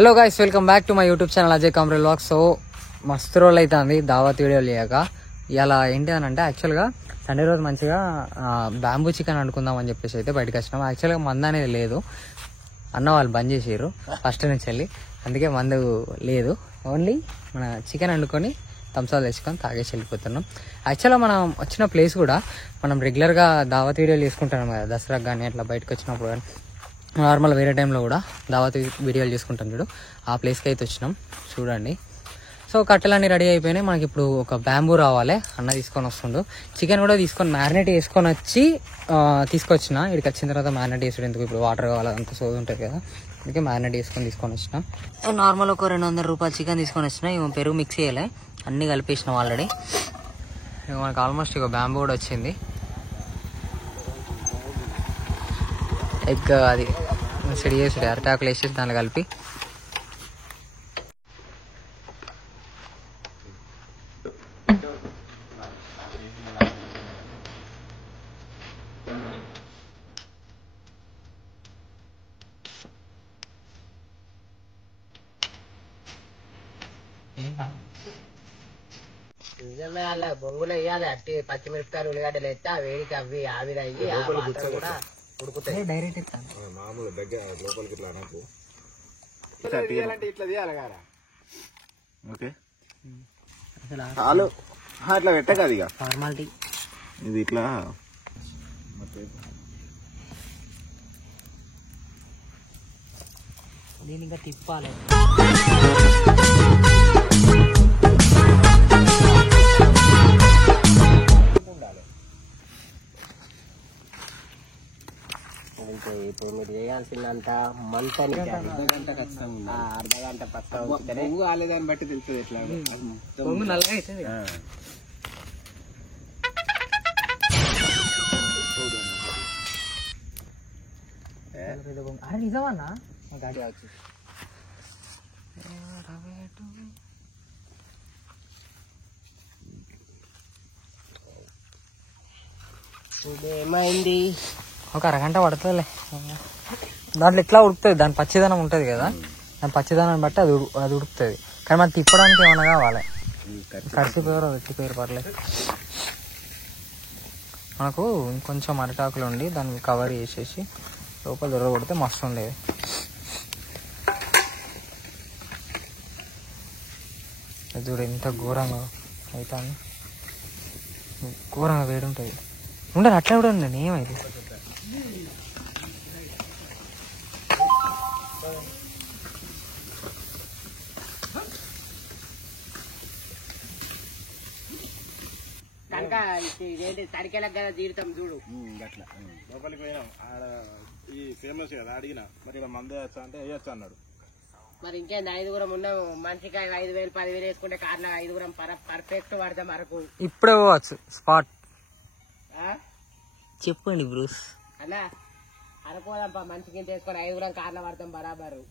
Hello guys, welcome back to my YouTube channel Ajay Kamre vlogs. So మస్తు రోజులు అవుతుంది దావత్ వీడియోలు చేయక. ఇలా ఏంటి అని అంటే యాక్చువల్గా సండే రోజు మంచిగా బ్యాంబూ చికెన్ వండుకుందాం అని చెప్పేసి అయితే బయటకు వచ్చినాం. యాక్చువల్గా మందు అనేది లేదు, అన్న వాళ్ళు బంద్ చేసారు ఫస్ట్ నుంచి వెళ్ళి, అందుకే మందు లేదు. ఓన్లీ మన చికెన్ వండుకొని థమ్సాలు తెచ్చుకొని తాగేసి వెళ్ళిపోతున్నాం. యాక్చువల్గా మనం వచ్చిన ప్లేస్ కూడా మనం రెగ్యులర్గా దావత్ వీడియోలు చేసుకుంటున్నాం కదా, దసరాకు కానీ అట్లా బయటకు వచ్చినప్పుడు కానీ నార్మల్ వేరే టైంలో కూడా దావత్ వీడియోలు చేసుకుంటాం చూడు, ఆ ప్లేస్కి అయితే వచ్చినాం చూడండి. సో కట్టెలన్నీ రెడీ అయిపోయినాయి. మనకి ఇప్పుడు ఒక బ్యాంబూ రావాలి, అన్న తీసుకొని వస్తుండు. చికెన్ కూడా తీసుకొని మ్యారినేట్ చేసుకొని వచ్చి తీసుకొచ్చిన. ఇక్కడికి వచ్చిన తర్వాత మ్యారినేట్ చేసుడు ఎందుకు, ఇప్పుడు వాటర్ కావాలి అంత సోది ఉంటుంది కదా, అందుకే మ్యారినేట్ తీసుకొని వచ్చిన. నార్మల్ ఒక 200 రూపాయలు చికెన్ తీసుకొని వచ్చిన. ఇవి పెరుగు మిక్స్ చేయాలి, అన్నీ కలిపేసినాం ఆల్రెడీ. ఇక మనకు ఆల్మోస్ట్ ఇక బ్యాంబూ కూడా వచ్చింది. ఎగ్ అది సెడి చేసి అరటాకులు వేసేసి దాంట్లో కలిపి బొంగులు వేయాలి. అట్టి పచ్చిమిరపకాయలు ఉల్లిగడ్డలు వేస్తే ఆ వేడికి అవి ఆవిరయ్యి కూడా ఉడుకుతాయి. డైరెక్ట్ మామూలు దగ్గర లోపలికి ఇట్లా నాకు ఇట్లా తీయాలి కదా. ఓకే చాలు, అట్లా పెట్టక అది ఫార్మాలిటీ. ఇది ఇట్లా దీని ఇంకా తిప్పాలి. ఇప్పుడు మీరు చేయాల్సిందంతా మంతని అర్ధగంట పక్క ఆలేదాన్ని బట్టి తెలుస్తుంది. ఎట్లా నల్లగా అవుతుంది. అరే నిజమన్నా గాడి వచ్చి ఏమైంది, ఒక అరగంట పడుతుందిలే. దాంట్లో ఎట్లా ఉడుకుతుంది, దాని పచ్చిదనం ఉంటుంది కదా, దాని పచ్చిదనాన్ని బట్టి అది ఉడుకుతుంది. కానీ మనం తిప్పడానికి ఏమైనా కావాలి, కడిసిపోయారు ఎత్తిపోయారు పర్లేదు. మనకు ఇంకొంచెం అరటాకులు ఉండి దాన్ని కవర్ చేసేసి లోపల దొర కొడితే మస్తు ఉండేది. చూడు ఎంత ఘోరంగా అవుతుంది, ఘోరంగా వేడి ఉంటుంది. ఉండదు అట్లా కూడా ఉండండి, ఏమైంది తడికెళ్ళకి కదా తీరుతాం చూడు. అట్లా లోపలికి పోయినాం, ఆడ ఈ ఫేమస్ కదా అడిగిన, మరి మందు వేయచ్చా అంటే వేయచ్చు అన్నాడు. మరి ఇంకేంది, 5 ఉన్నాము, మనిషికి 5,000 10,000 వేసుకుంటే కార్లో 5 పర్ఫెక్ట్ పడతాం వరకు. ఇప్పుడే పోవచ్చు స్పాట్. చెప్పండి బ్రూస్ అన్నా, అనుకోదాంపా మనిషికి ఇంత వేసుకొని 5 కార్లో పడతాం బరాబరు.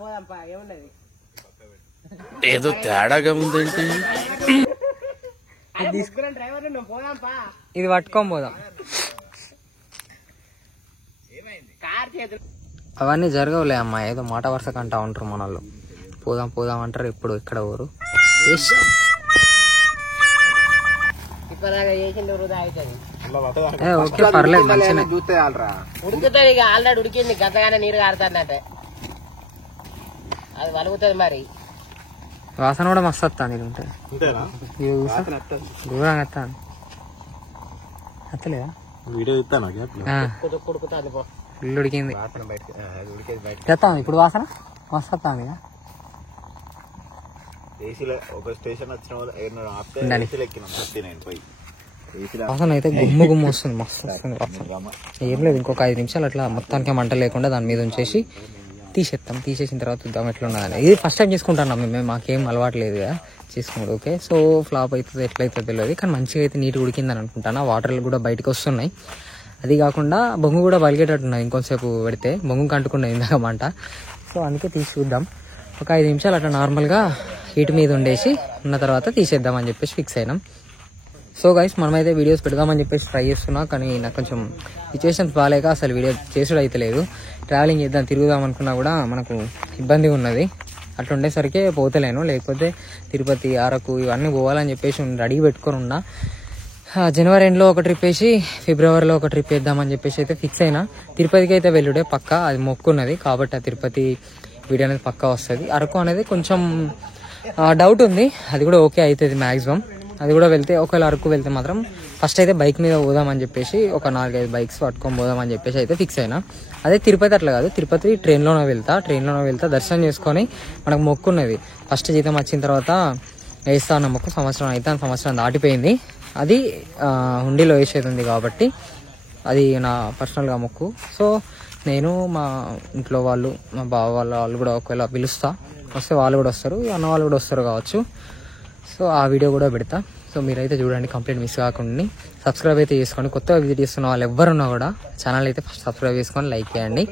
పోదాంపా, ఏమున్నది ఏదో తేడాగా ఉందంటే ఇది పట్టుకొని పోదాం. అవన్నీ జరగవులే అమ్మా, ఏదో మాట వరుసకు అంటా ఉంటారు మన వాళ్ళు. పోదాం పోదాం అంటారు, ఎప్పుడు ఇక్కడ ఊరు ఓకే పర్లేదు మంచిగా ఉడుకుతుంది. ఇక ఆల్రెడీ ఉడికింది, గంటగానే నీరు కారుతానంటే అది వలుగుతుంది. మరి వాసన కూడా మస్తు వస్తుంది. ఇది ఉంటే దూరంగా వస్తాను అత్తలేదా వీడియో ఇల్లు ఉడికింది తెస్తాను. ఇప్పుడు వాసన మస్తు వస్తుంది. వాసన అయితే గుమ్మ గుమ్మ వస్తుంది, మస్తు వస్తుంది వాసన. ఏం లేదు, ఇంకొక 5 నిమిషాలు అట్లా మొత్తానికి మంట లేకుండా దాని మీద ఉంచేసి తీసేస్తాం. తీసేసిన తర్వాత చూద్దాం ఎట్లా ఉన్నదని. ఇది ఫస్ట్ టైం చేసుకుంటున్నాం మేము, మాకేం అలవాటు లేదు కదా చేసుకున్నాడు. ఓకే, సో ఫ్లాప్ అవుతుంది ఎట్లయితే తెలియదు, కానీ మంచిగా అయితే నీట్గా ఉడికిందని అనుకుంటాను. వాటర్లు కూడా బయటకు వస్తున్నాయి. అది కాకుండా బొంగు కూడా బలిగేటట్టున్నది, ఇంకొంతసేపు పెడితే బొంగు కంటుకున్నది ఇందాక మంట. సో అందుకే తీసి చూద్దాం. ఒక 5 నిమిషాలు అట్లా నార్మల్గా హీట్ మీద ఉండేసి ఉన్న తర్వాత తీసేద్దాం అని చెప్పేసి ఫిక్స్ అయినాం. సో గైస్ మనమైతే వీడియోస్ పెడదామని చెప్పేసి ట్రై చేస్తున్నా, కానీ నాకు కొంచెం సిచ్యువేషన్స్ బాగాలేక అసలు వీడియో చేసుడు అయితే లేదు. ట్రావెలింగ్ చేద్దాం తిరుగుదాం అనుకున్నా కూడా మనకు ఇబ్బందిగా ఉన్నది. అట్లా ఉండేసరికి పోతలేను, లేకపోతే తిరుపతి అరకు ఇవన్నీ పోవాలని చెప్పేసి రెడీ పెట్టుకొని ఉన్నా. జనవరి ఎండ్లో ఒక ట్రిప్ వేసి ఫిబ్రవరిలో ఒక ట్రిప్ వేద్దామని చెప్పేసి అయితే ఫిక్స్ అయినా. తిరుపతికి అయితే వెళ్ళుడే పక్క, అది మొక్కున్నది కాబట్టి ఆ తిరుపతి వీడియో అనేది పక్కా వస్తుంది. అరకు అనేది కొంచెం డౌట్ ఉంది, అది కూడా ఓకే అవుతుంది మ్యాక్సిమం. అది కూడా వెళ్తే ఒకవేళ అరకు వెళ్తే మాత్రం ఫస్ట్ అయితే బైక్ మీద పోదామని చెప్పేసి ఒక 4-5 బైక్స్ పట్టుకొని పోదామని చెప్పేసి అయితే ఫిక్స్ అయినా. అదే తిరుపతి అట్లా కాదు, తిరుపతి ట్రైన్లోనే వెళ్తా దర్శనం చేసుకొని మనకు మొక్కున్నది. ఫస్ట్ జీతం వచ్చిన తర్వాత వేస్తా అన్న మొక్కు సంవత్సరం అయితే సంవత్సరం దాటిపోయింది. అది హుండీలో వేసేది ఉంది కాబట్టి అది నా పర్సనల్గా మొక్కు. సో నేను మా ఇంట్లో వాళ్ళు మా బావ వాళ్ళు కూడా ఒకవేళ పిలుస్తా, వస్తే వాళ్ళు కూడా వస్తారు, అన్న వాళ్ళు కూడా వస్తారు కావచ్చు. సో ఆ వీడియో కూడా పెడతా. సో మీరైతే చూడండి, కంప్లీట్ మిస్ కాకుండా సబ్స్క్రైబ్ అయితే చేసుకోండి. కొత్తగా విజిట్ చేస్తున్న వాళ్ళు ఎవరున్నా కూడా ఛానల్ అయితే ఫస్ట్ సబ్స్క్రైబ్ చేసుకొని లైక్ చేయండి.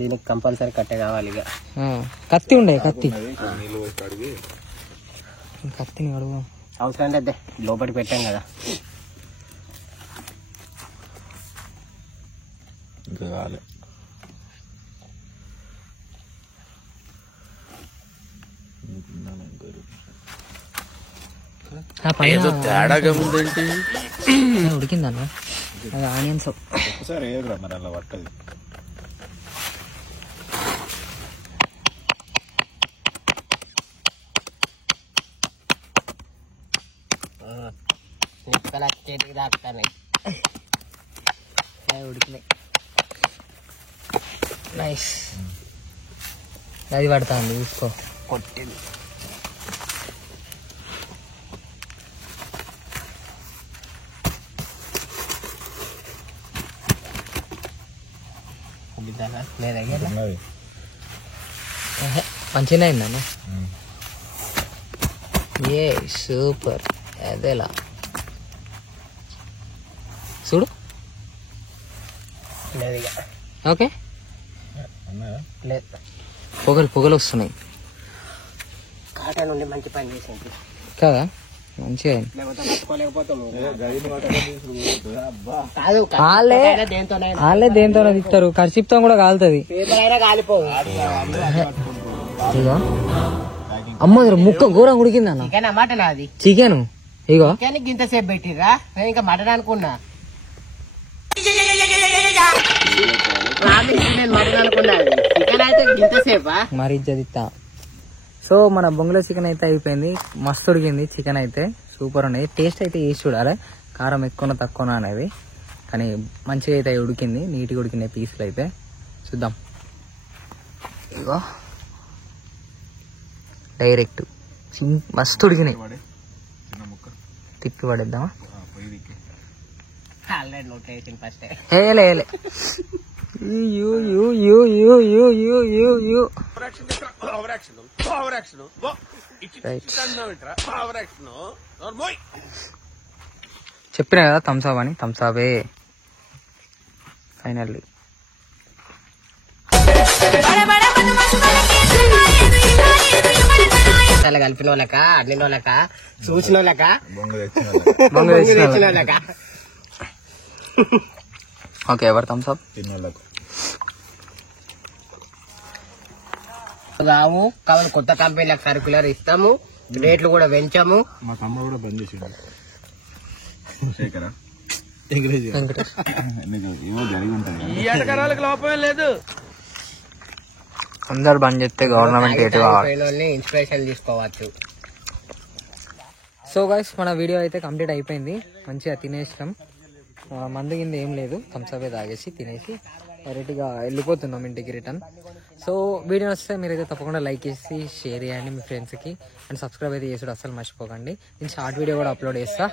దీనికి కంపల్సరీ కట్టె కావాలి. ఇక కత్తి ఉండే కత్తిని అడుగు అవసరం లేదు, లోపలికి పెట్టాం కదా. ఉడికిందన్న అది ఆనియన్స్ చేతికి తాకుతాయి, ఉడికినాయి. నైస్, అది పడుతుంది చూసుకో. కొట్టింది మంచిగా అయిందన్న. ఏ సూపర్, అదేలా చూడు. ఓకే, పొగలు వస్తున్నాయి నుండి మంచి పని చేసింది కదా, మంచిగా వాళ్ళే దేంతోనే తిస్తారు, కర్చిప్తో కూడా కాలుతుంది. ఇగో అమ్మ ముక్క ఘోరం ఉడికింది అన్న. మటన్ అది చికెన్, ఇగో ఇంతసేపు పెట్టిర్రా, ఇంకా మటన్ అనుకున్నా. మరి చదిస్తా. సో మన బొంగులో చికెన్ అయితే అయిపోయింది, మస్తు ఉడికింది చికెన్ అయితే, సూపర్ ఉన్నాయి. టేస్ట్ అయితే వేసి చూడాలి, కారం ఎక్కువ తక్కువ అనేది, కానీ మంచిగా అయితే ఉడికింది, నీట్గా ఉడికినాయి పీసులు అయితే. చూద్దాం, ఇగో డైరెక్ట్ మస్తు ఉడికినాయి. తిప్పి పడేద్దామా? ఏలే చెప్పినా కదా థమ్స్అప్ అని, థమ్స్అపే ఫైనల్లీ. కలిపిన వాళ్ళక, అన్నిన వాళ్ళక, చూసిన వాళ్ళక, ఓకే ఎవరు థమ్స్అప్ రాము కావాలి. కొత్త కంపెనీలకు సర్కులర్ ఇస్తాము, రేట్లు కూడా పెంచాము. మా తమ్ముడు కూడా బంద్ చేసిండు. అందరు బంద్ చేస్తే గవర్నమెంట్ ఇన్స్పిరేషన్ తీసుకోవచ్చు. సో గైస్ మన వీడియో అయితే కంప్లీట్ అయిపోయింది, మంచిగా తినేసాం. మందు కింద ఏం లేదు, థమ్స్అప్ తాగేసి తినేసి డైరెక్ట్గా వెళ్ళిపోతున్నాం ఇంటికి రిటర్న్. సో వీడియో వస్తే మీరైతే తప్పకుండా లైక్ చేసి షేర్ చేయండి మీ ఫ్రెండ్స్కి, అండ్ సబ్స్క్రైబ్ అయితే చేసుడు అస్సలు మర్చిపోకండి. నేను షార్ట్ వీడియో కూడా అప్లోడ్ చేస్తా.